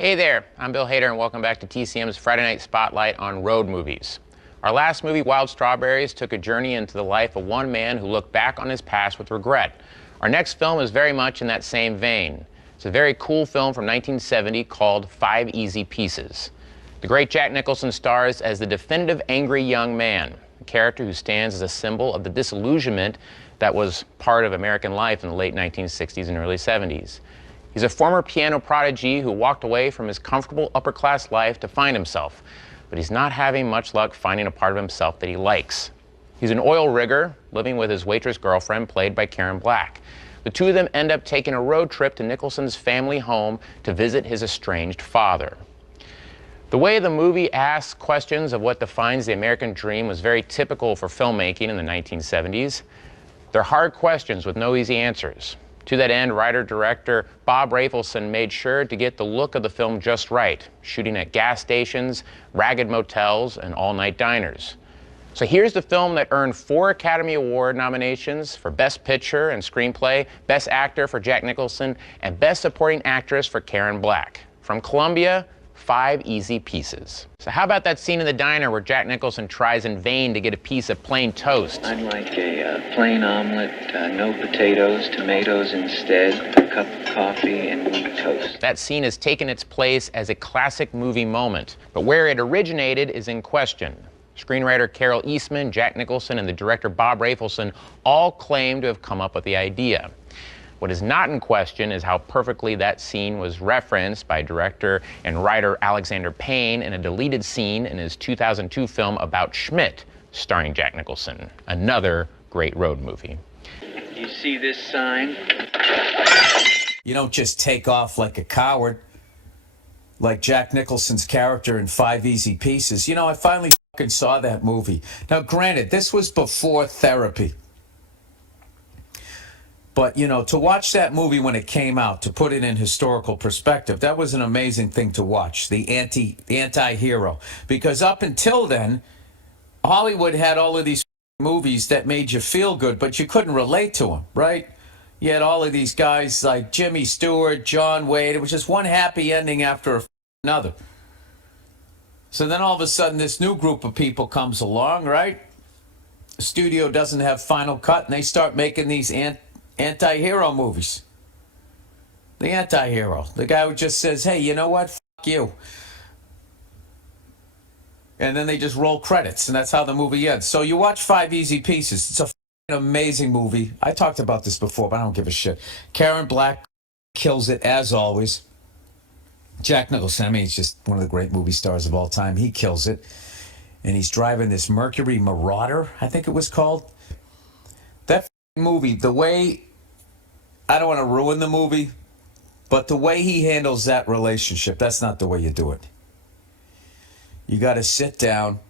Hey there, I'm Bill Hader and welcome back to TCM's Friday Night Spotlight on road movies. Our last movie, Wild Strawberries, took a journey into the life of one man who looked back on his past with regret. Our next film is very much in that same vein. It's a very cool film from 1970 called 5 Easy Pieces. The great Jack Nicholson stars as the definitive angry young man, a character who stands as a symbol of the disillusionment that was part of American life in the late 1960s and early 70s. He's a former piano prodigy who walked away from his comfortable upper-class life to find himself, but he's not having much luck finding a part of himself that he likes. He's an oil rigger living with his waitress girlfriend, played by Karen Black. The two of them end up taking a road trip to Nicholson's family home to visit his estranged father. The way the movie asks questions of what defines the American dream was very typical for filmmaking in the 1970s. They're hard questions with no easy answers. To that end, writer-director Bob Rafelson made sure to get the look of the film just right, shooting at gas stations, ragged motels, and all-night diners. So here's the film that earned 4 Academy Award nominations for Best Picture and Screenplay, Best Actor for Jack Nicholson, and Best Supporting Actress for Karen Black. From Columbia, 5 Easy Pieces. So how about that scene in the diner where Jack Nicholson tries in vain to get a piece of plain toast? I'd like a plain omelet, no potatoes, tomatoes instead, a cup of coffee, and wheat toast. That scene has taken its place as a classic movie moment, but where it originated is in question. Screenwriter Carol Eastman, Jack Nicholson, and the director Bob Rafelson all claim to have come up with the idea. What is not in question is how perfectly that scene was referenced by director and writer Alexander Payne in a deleted scene in his 2002 film About Schmidt, starring Jack Nicholson. Another great road movie. You see this sign? You don't just take off like a coward, like Jack Nicholson's character in 5 Easy Pieces. You know, I finally fucking saw that movie. Now, granted, this was before therapy. But, you know, to watch that movie when it came out, to put it in historical perspective, that was an amazing thing to watch, the anti-hero. Because up until then, Hollywood had all of these movies that made you feel good, but you couldn't relate to them, right? You had all of these guys like Jimmy Stewart, John Wayne. It was just one happy ending after another. So then all of a sudden, this new group of people comes along, right? The studio doesn't have final cut, and they start making these anti-hero movies. The anti-hero. The guy who just says, hey, you know what? Fuck you. And then they just roll credits, and that's how the movie ends. So you watch 5 Easy Pieces. It's a amazing movie. I talked about this before, but I don't give a shit. Karen Black kills it, as always. Jack Nicholson, I mean, he's just one of the great movie stars of all time. He kills it. And he's driving this Mercury Marauder, I think it was called. That movie, the way... I don't want to ruin the movie, but the way he handles that relationship, that's not the way you do it. You got to sit down,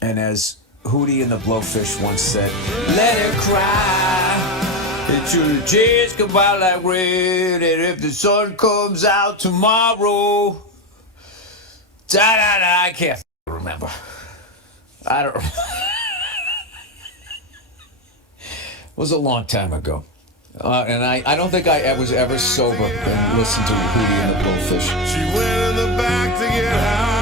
and as Hootie and the Blowfish once said, let her cry until the tears come out like rain, and if the sun comes out tomorrow, da-da-da, I can't remember. I don't remember. It was a long time ago. And I don't think I was ever sober and listened to Hootie and the Blowfish. She went in the back to get high.